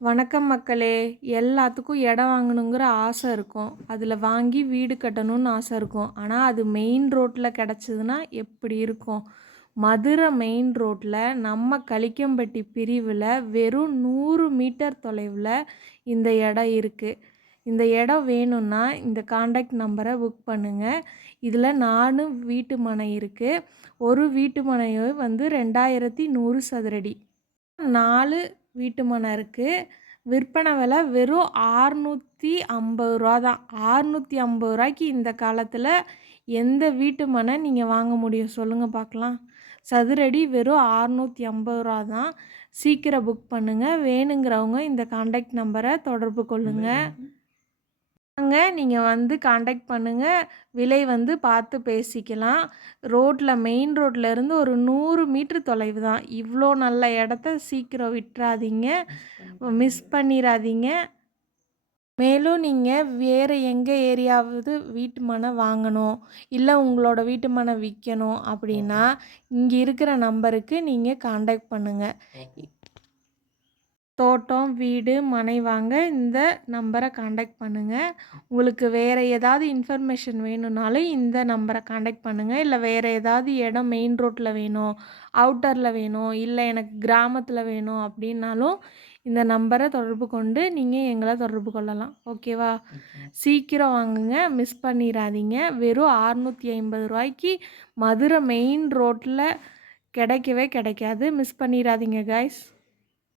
வணக்கம் மக்களே எல்லாத்துக்கும் இடம் வாங்கணுங்கிற ஆசை இருக்கும். அதில் வாங்கி வீடு கட்டணும்னு ஆசை இருக்கும். ஆனால் அது மெயின் ரோட்டில் கிடச்சிதுன்னா எப்படி இருக்கும்? மதுரை மெயின் ரோட்டில் நம்ம கலிக்கம்பட்டி பிரிவில் வெறும் நூறு மீட்டர் தொலைவில் இந்த இடம் இருக்குது இந்த இடம் வேணும்னா இந்த காண்டாக்ட் நம்பரை புக் பண்ணுங்கள் இதில் நாலு வீட்டு மனை இருக்குது ஒரு வீட்டு மனையோ வந்து ரெண்டாயிரத்தி நூறு சதுரடி. நாலு வீட்டு மனை இருக்குது விற்பனை விலை வெறும் ஆறுநூற்றி ஐம்பது ரூபா தான் ஆறுநூற்றி ஐம்பது ரூபாய்க்கு இந்த காலத்தில் எந்த வீட்டு மனை நீங்கள் வாங்க முடியும்? சொல்லுங்கள் பார்க்கலாம். சதுரடி வெறும் ஆறுநூற்றி ஐம்பது ரூபா தான் சீக்கிரம் புக் பண்ணுங்கள் வேணுங்கிறவங்க இந்த காண்டாக்ட் நம்பரை தொடர்பு கொள்ளுங்கள் வாங்க. நீங்கள் வந்து காண்டாக்ட் பண்ணுங்கள் விலை வந்து பார்த்து பேசிக்கலாம். ரோட்டில் மெயின் ரோட்டில் இருந்து ஒரு நூறு மீட்ரு தொலைவு தான். இவ்வளோ நல்ல இடத்த சீக்கிரம் விட்டுறாதீங்க மிஸ் பண்ணிடாதீங்க. மேலும் நீங்கள் வேறு எங்கே ஏரியாவது வீட்டு மனை வாங்கணும். இல்லை உங்களோட வீட்டு மனை விற்கணும் அப்படின்னா இங்கே இருக்கிற நம்பருக்கு நீங்கள் காண்டாக்ட் பண்ணுங்கள் தோட்டம் வீடு மனை வாங்க இந்த நம்பரை காண்டாக்ட் பண்ணுங்கள் உங்களுக்கு வேறு ஏதாவது இன்ஃபர்மேஷன் வேணும்னாலும் இந்த நம்பரை காண்டாக்ட் பண்ணுங்கள் இல்லை வேறு ஏதாவது இடம் மெயின் ரோட்டில் வேணும் அவுட்டரில் வேணும் இல்லை எனக்கு கிராமத்தில் வேணும் அப்படின்னாலும் இந்த நம்பரை தொடர்பு கொண்டு நீங்கள் எங்களை தொடர்பு கொள்ளலாம். ஓகேவா சீக்கிரம் வாங்குங்க. மிஸ் பண்ணிடாதீங்க. வெறும் அறுநூற்றி ஐம்பது ரூபாய்க்கு மதுரை மெயின் ரோட்டில் கிடைக்கவே கிடைக்காது. மிஸ் பண்ணிடாதீங்க காய்ஸ்